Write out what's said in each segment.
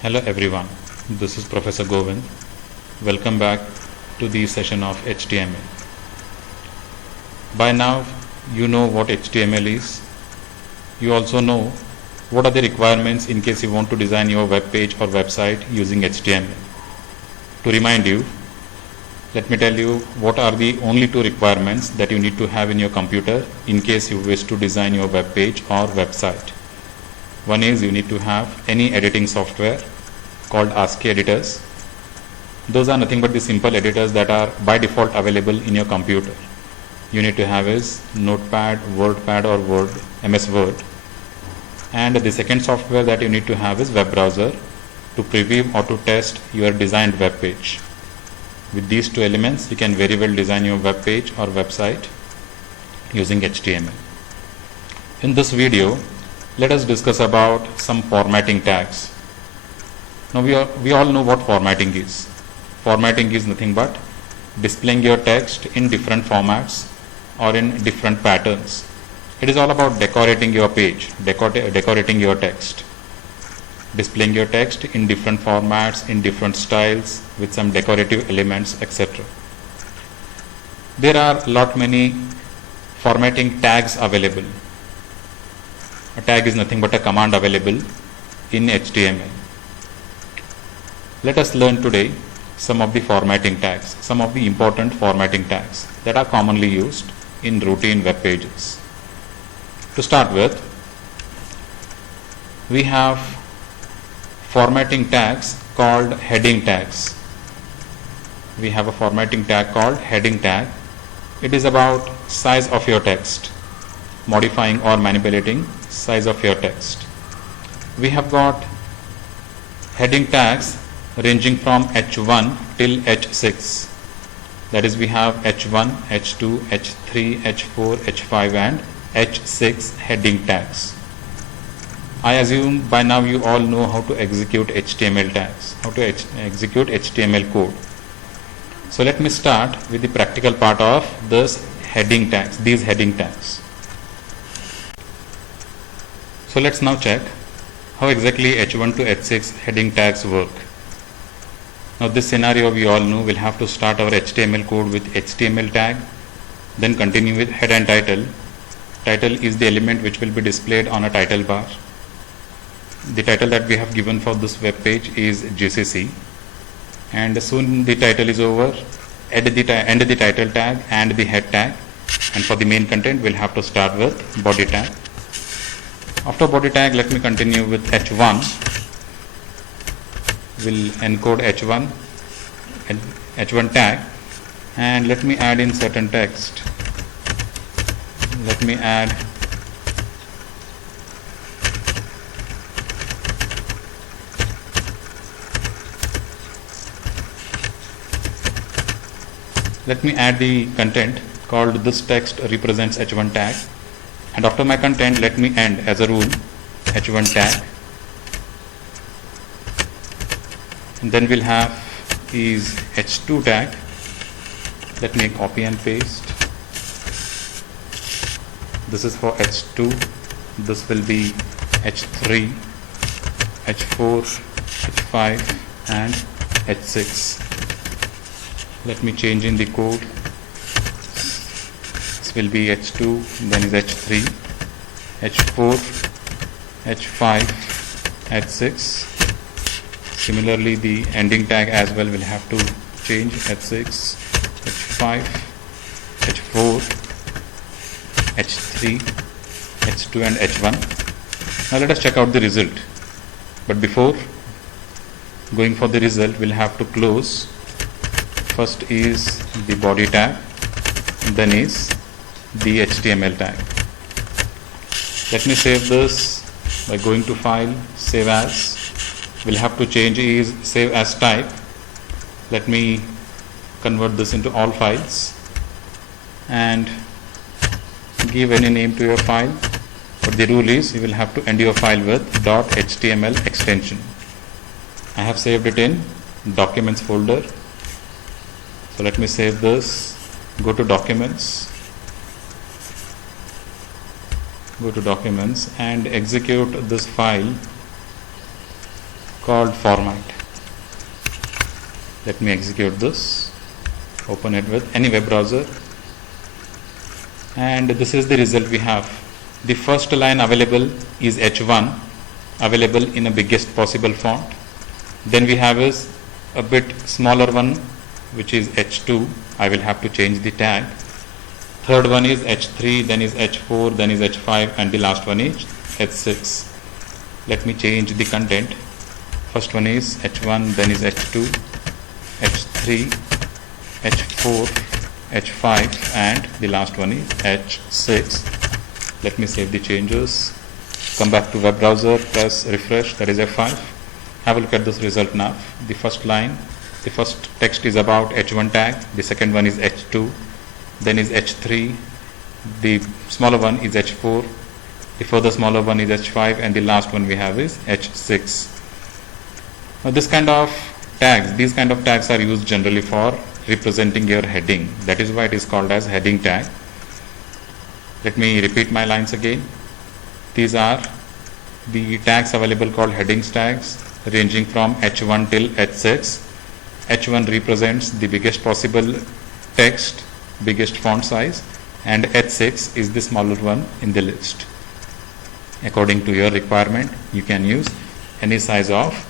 Hello everyone, this is Professor Govind. Welcome back to the session of HTML. By now you know what HTML is. You also know what are the requirements in case you want to design your web page or website using HTML. To remind you, let me tell you what are the only two requirements that you need to have in your computer in case you wish to design your web page or website. One is you need to have any editing software called ASCII editors. Those are nothing but the simple editors that are by default available in your computer. You need to have is Notepad, WordPad or Word, MS Word. And the second software that you need to have is web browser to preview or to test your designed web page. With these two elements, you can very well design your web page or website using HTML. In this video, let us discuss about some formatting tags. Now we all know what formatting is. Formatting is nothing but displaying your text in different formats or in different patterns. It is all about decorating your page, decorating your text, displaying your text in different formats, in different styles with some decorative elements, etc. There are many formatting tags available. A tag is nothing but a command available in HTML. Let us learn today some of the formatting tags, some of the important formatting tags that are commonly used in routine web pages. To start with, we have formatting tags called heading tags. We have a formatting tag called heading tag. It is about size of your text, modifying or manipulating size of your text. We have got heading tags ranging from H1 till H6. That is, we have H1, H2, H3, H4, H5 and H6 heading tags. I assume by now you all know how to execute HTML tags, how to execute HTML code. So let me start with the practical part of this heading tags, these heading tags. So let's now check how exactly H1 to H6 heading tags work. Now this scenario we all know, we'll have to start our HTML code with HTML tag, then continue with head and title. Title is the element which will be displayed on a title bar. The title that we have given for this web page is GCC, and soon the title is over, end the title tag and the head tag, and for the main content we'll have to start with body tag. After body tag, let me continue with H1. We'll encode H1 and H1 tag, and let me add in certain text. Let me add the content called this text represents H1 tag, and after my content let me end as a rule H1 tag, and then we'll have is H2 tag. Let me copy and paste. This is for H2, this will be H3, H4, H5 and H6. Let me change in the code. This will be H2, then is H3, H4, H5, H6. Similarly, the ending tag as well will have to change H6, H5, H4, H3, H2 and H1. Now let us check out the result. But before going for the result, we'll have to close. First is the body tag, then is the HTML tag. Let me save this by going to File, Save As. We'll have to change is Save As type. Let me convert this into all files and give any name to your file, but the rule is you will have to end your file with .html extension. I have saved it in Documents folder. So let me save this, go to Documents, and execute this file called format. Let me execute this, open it with any web browser, and this is the result we have. The first line available is H1, available in a biggest possible font. Then we have is a bit smaller one, which is H2. I will have to change the tag. Third one is H3, then is H4, then is H5, and the last one is H6. Let me change the content. First one is H1, then is H2, H3, H4, H5, and the last one is H6. Let me save the changes. Come back to web browser, press refresh, that is F5. Have a look at this result now. The first line, the first text is about H1 tag, the second one is H2, then is H3, the smaller one is H4, the further smaller one is H5, and the last one we have is H6. Now these kind of tags are used generally for representing your heading. That is why it is called as heading tag. Let me repeat my lines again. These are the tags available called headings tags, ranging from H1 till H6. H1 represents the biggest possible text, biggest font size, and H6 is the smaller one in the list. According to your requirement, you can use any size of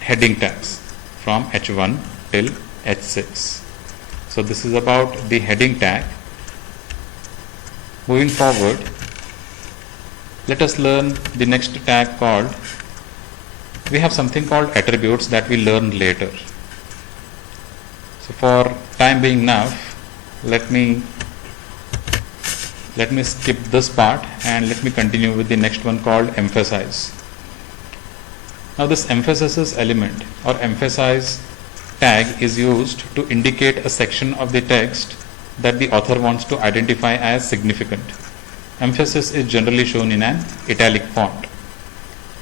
heading tags from H1 till H6. So this is about the heading tag. Moving forward, let us learn the next tag called, we have something called attributes that we learn later. So for time being now, let me skip this part and let me continue with the next one called emphasize. Now this emphasis element or emphasize tag is used to indicate a section of the text that the author wants to identify as significant. Emphasis is generally shown in an italic font.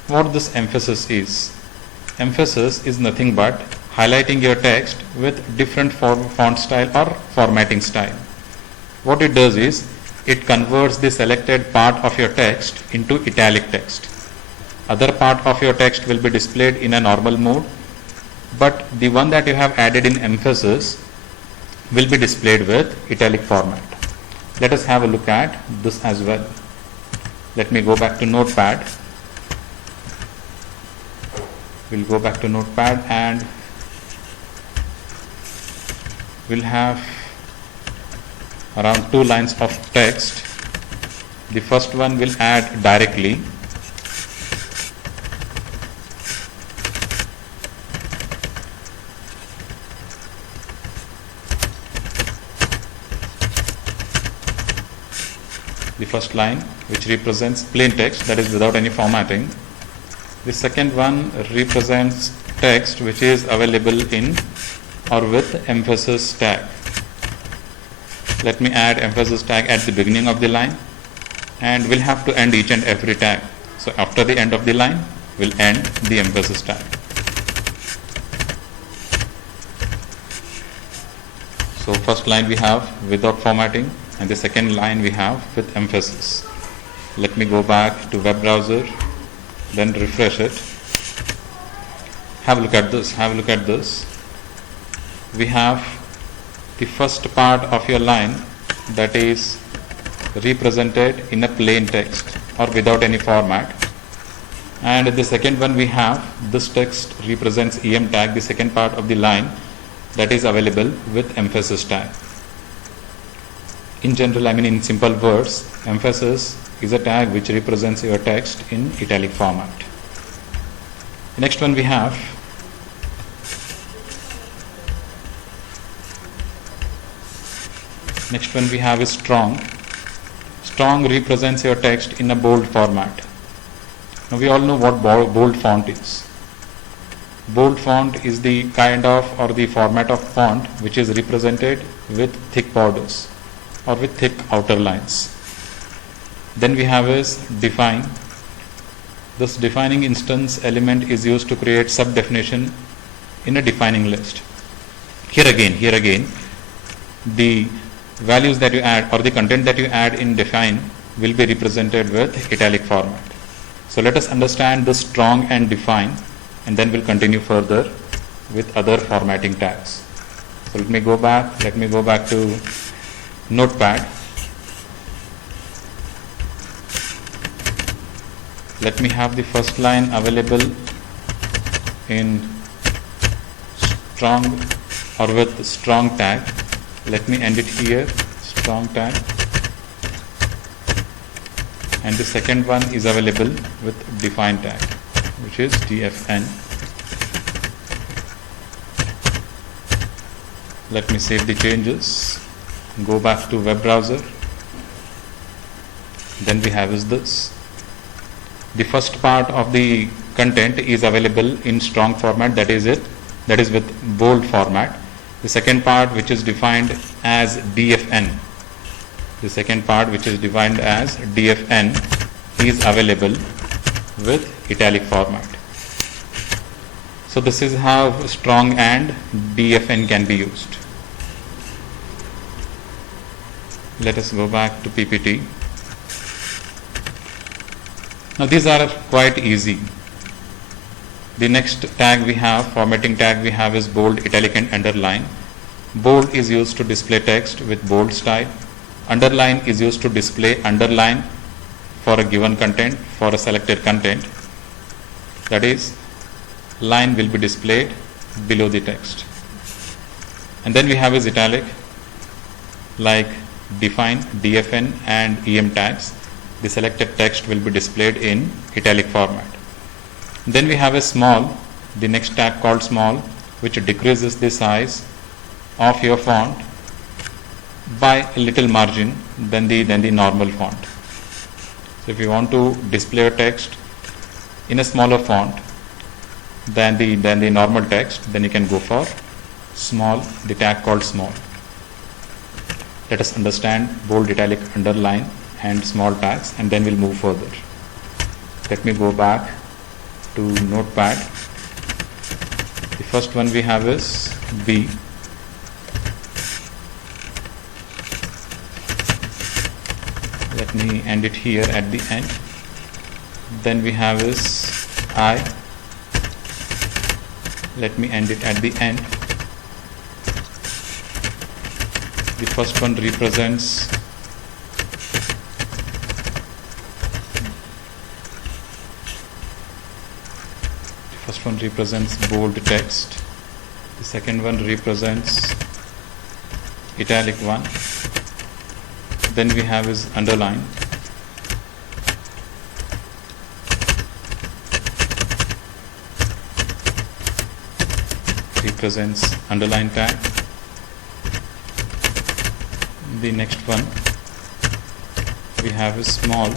What this emphasis is? Emphasis is nothing but highlighting your text with different font style or formatting style. What it does is, it converts the selected part of your text into italic text. Other part of your text will be displayed in a normal mode, but the one that you have added in emphasis will be displayed with italic format. Let us have a look at this as well. Let me go back to Notepad. We'll go back to Notepad and we'll have around 2 lines of text. The first one will add directly. The first line, which represents plain text, that is without any formatting. The second one represents text which is available in or with emphasis tag. Let me add emphasis tag at the beginning of the line, and we'll have to end each and every tag. So after the end of the line, we'll end the emphasis tag. So first line we have without formatting, and the second line we have with emphasis. Let me go back to web browser, then refresh it. Have a look at this. Have a look at this. We have the first part of your line that is represented in a plain text or without any format, and the second one we have this text represents em tag, the second part of the line that is available with emphasis tag. In general, in simple words, emphasis is a tag which represents your text in italic format. The next one we have is strong. Strong represents your text in a bold format. Now we all know what bold font is. Bold font is the kind of or the format of font which is represented with thick borders or with thick outer lines. Then we have is define. This defining instance element is used to create sub-definition in a defining list. Here again, the values that you add or the content that you add in define will be represented with italic format. So let us understand the strong and define and then we'll continue further with other formatting tags. So let me go back to Notepad. Let me have the first line available in strong or with strong tag. Let me end it here, strong tag, and the second one is available with define tag, which is DFN. Let me save the changes, go back to web browser. Then we have is this. The first part of the content is available in strong format, that is with bold format. The second part, which is defined as DFN, is available with italic format. So this is how strong and DFN can be used. Let us go back to PPT. Now these are quite easy. The next tag we have, formatting tag we have, is bold, italic and underline. Bold is used to display text with bold style. Underline is used to display underline for a given content, for a selected content. That is, line will be displayed below the text. And then we have is italic, like define, DFN and EM tags. The selected text will be displayed in italic format. Then we have a small, the next tag called small, which decreases the size of your font by a little margin than the normal font. So if you want to display a text in a smaller font than the normal text, then you can go for small, the tag called small. Let us understand bold, italic, underline and small tags, and then we'll move further. Let me go back to Notepad. The first one we have is B. Let me end it here at the end. Then we have is I. Let me end it at the end. The first one represents bold text. The second one represents italic one. Then we have is underline. Represents underline tag. The next one we have is small.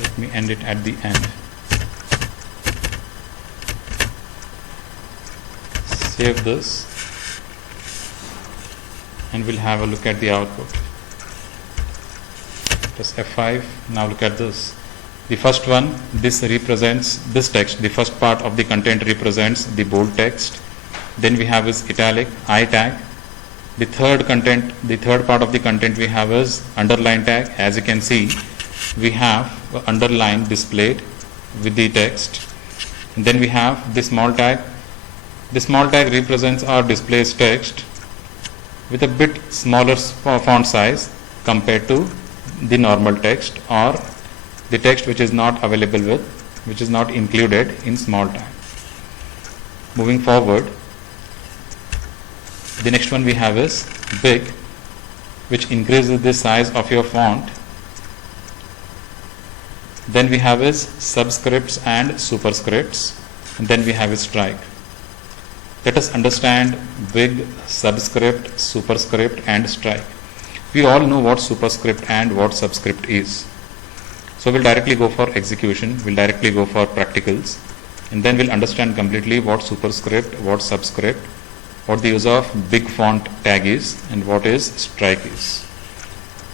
Let me end it at the end. Save this and we'll have a look at the output. Press F5. Now look at this. The first one, this represents this text. The first part of the content represents the bold text. Then we have is italic, I tag. The third part of the content we have is underline tag. As you can see, we have underline displayed with the text. And then we have the small tag. The small tag represents or displays text with a bit smaller font size compared to the normal text or the text which is not available with, which is not included in small tag. Moving forward, the next one we have is big, which increases the size of your font. Then we have is subscripts and superscripts, and then we have is strike. Let us understand big, subscript, superscript and strike. We all know what superscript and what subscript is. So we'll directly go for execution, we'll directly go for practicals, and then we'll understand completely what superscript, what subscript, what the use of big font tag is, and what is strike is.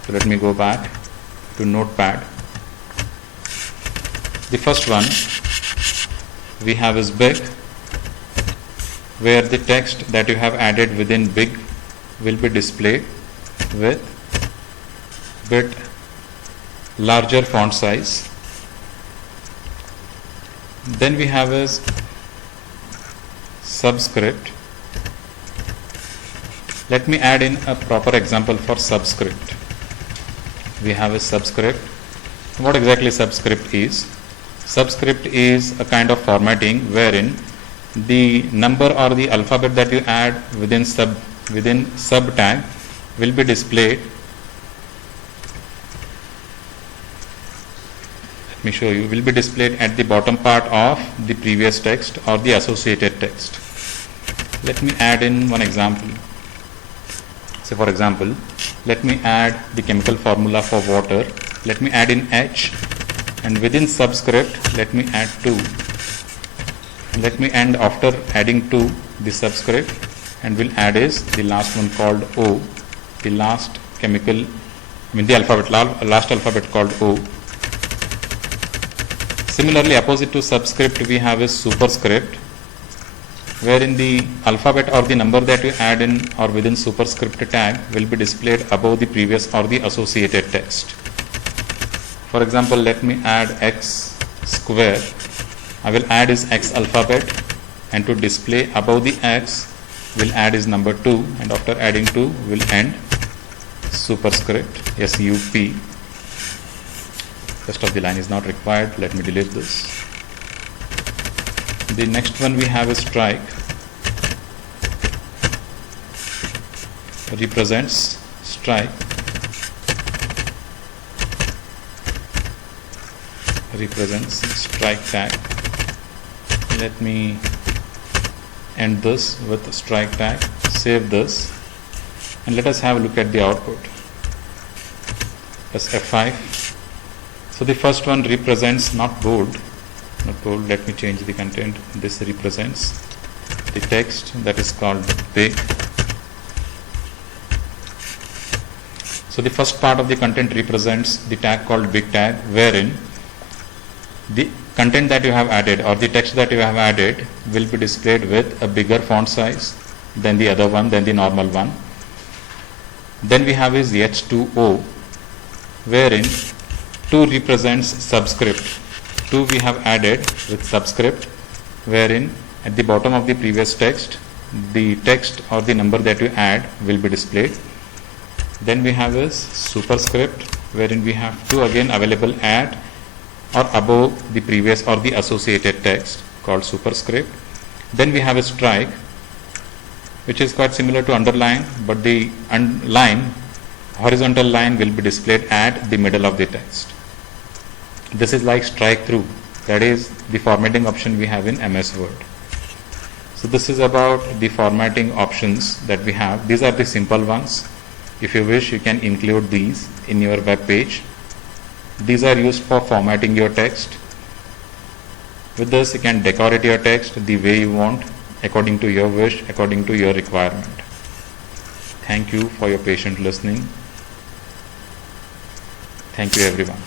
So let me go back to Notepad. The first one we have is big, where the text that you have added within big will be displayed with bit larger font size. Then we have is subscript. Let me add in a proper example for subscript. We have a subscript. What exactly subscript is? Subscript is a kind of formatting wherein the number or the alphabet that you add within sub tag will be displayed. Let me show you. Will be displayed at the bottom part of the previous text or the associated text. Let me add in one example. So for example, let me add the chemical formula for water. Let me add in H, and within subscript let me add 2. Let me end after adding 2 the subscript, and will add is the last one called O, the last chemical, the alphabet, last alphabet called O. Similarly, opposite to subscript we have a superscript, wherein the alphabet or the number that you add in or within superscript tag will be displayed above the previous or the associated text. For example, let me add x square. I will add is x alphabet, and to display above the x will add is number 2, and after adding 2 will end superscript SUP. Rest of the line is not required. Let me delete this. The next one we have is strike. Represents strike. Represents strike tag. Let me end this with strike tag. Save this, and let us have a look at the output. Press F5. So the first one represents not bold. Let me change the content. This represents the text that is called big. So the first part of the content represents the tag called big tag, wherein the content that you have added or the text that you have added will be displayed with a bigger font size than the other one, than the normal one. Then we have is H2O, wherein 2 represents subscript. 2 we have added with subscript, wherein at the bottom of the previous text the text or the number that you add will be displayed. Then we have is superscript, wherein we have 2 again available at or above the previous or the associated text called superscript. Then we have a strike, which is quite similar to underline, but the horizontal line will be displayed at the middle of the text. This is like strike through, that is the formatting option we have in MS Word. So this is about the formatting options that we have. These are the simple ones. If you wish, you can include these in your web page. These are used for formatting your text. With this, you can decorate your text the way you want, according to your wish, according to your requirement. Thank you for your patient listening. Thank you everyone.